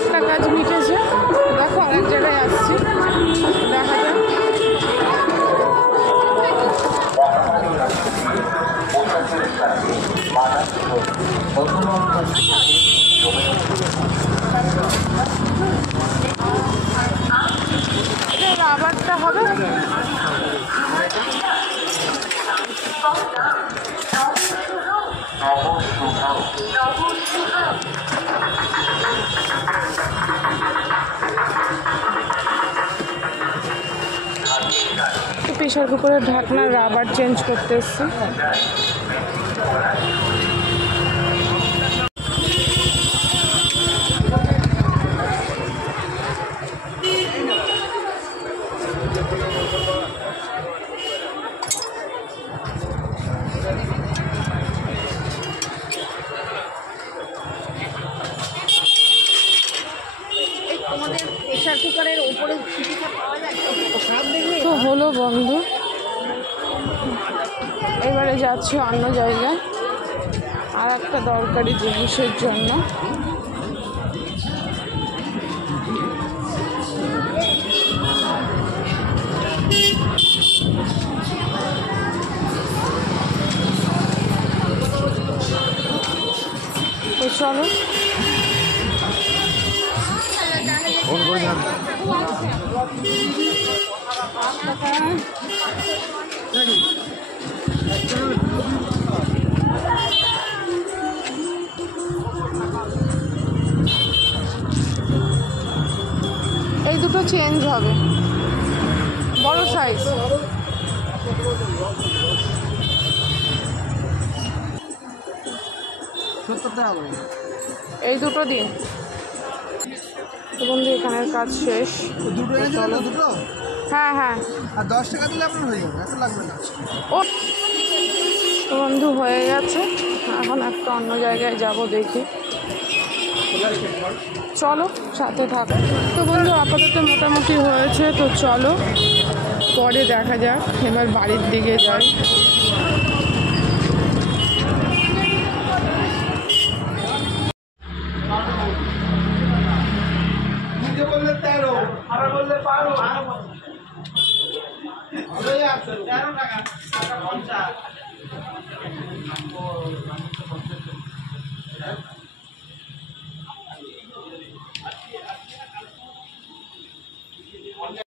একটা কাজ মিটেছে, দেখো আরেক জায়গায় আসছি, দেখা যাক। রাবারটা হবে প্রেশার কুকারের ঢাকনার রাবার চেঞ্জ করতে এসছি। তো হলো বন্ধু, এবারে যাচ্ছি অন্য জায়গায় আর একটা দরকারি জিনিসের জন্য। তো চলো এই দুটো চেঞ্জ হবে, বড় সাইজ। 70 টাকা করে এই দুটো দিন। তো বন্ধু এখানের কাজ শেষ। দুটো চলো দুটো। হ্যাঁ হ্যাঁ, আর 10 টাকা দিলে আপনার হয়ে যাবে, এত লাগবে না। ও তো বন্ধু হয়ে গেছে, এখন একটা অন্য জায়গায় যাব, দেখি চলো সাথে থাকো। তো বন্ধু আপাতত মোটামুটি হয়েছে, তো চলো পরে দেখা যাক, এবার বাড়ির দিকে যাই। বললে 13 আর বললে 12 13 টাকা 50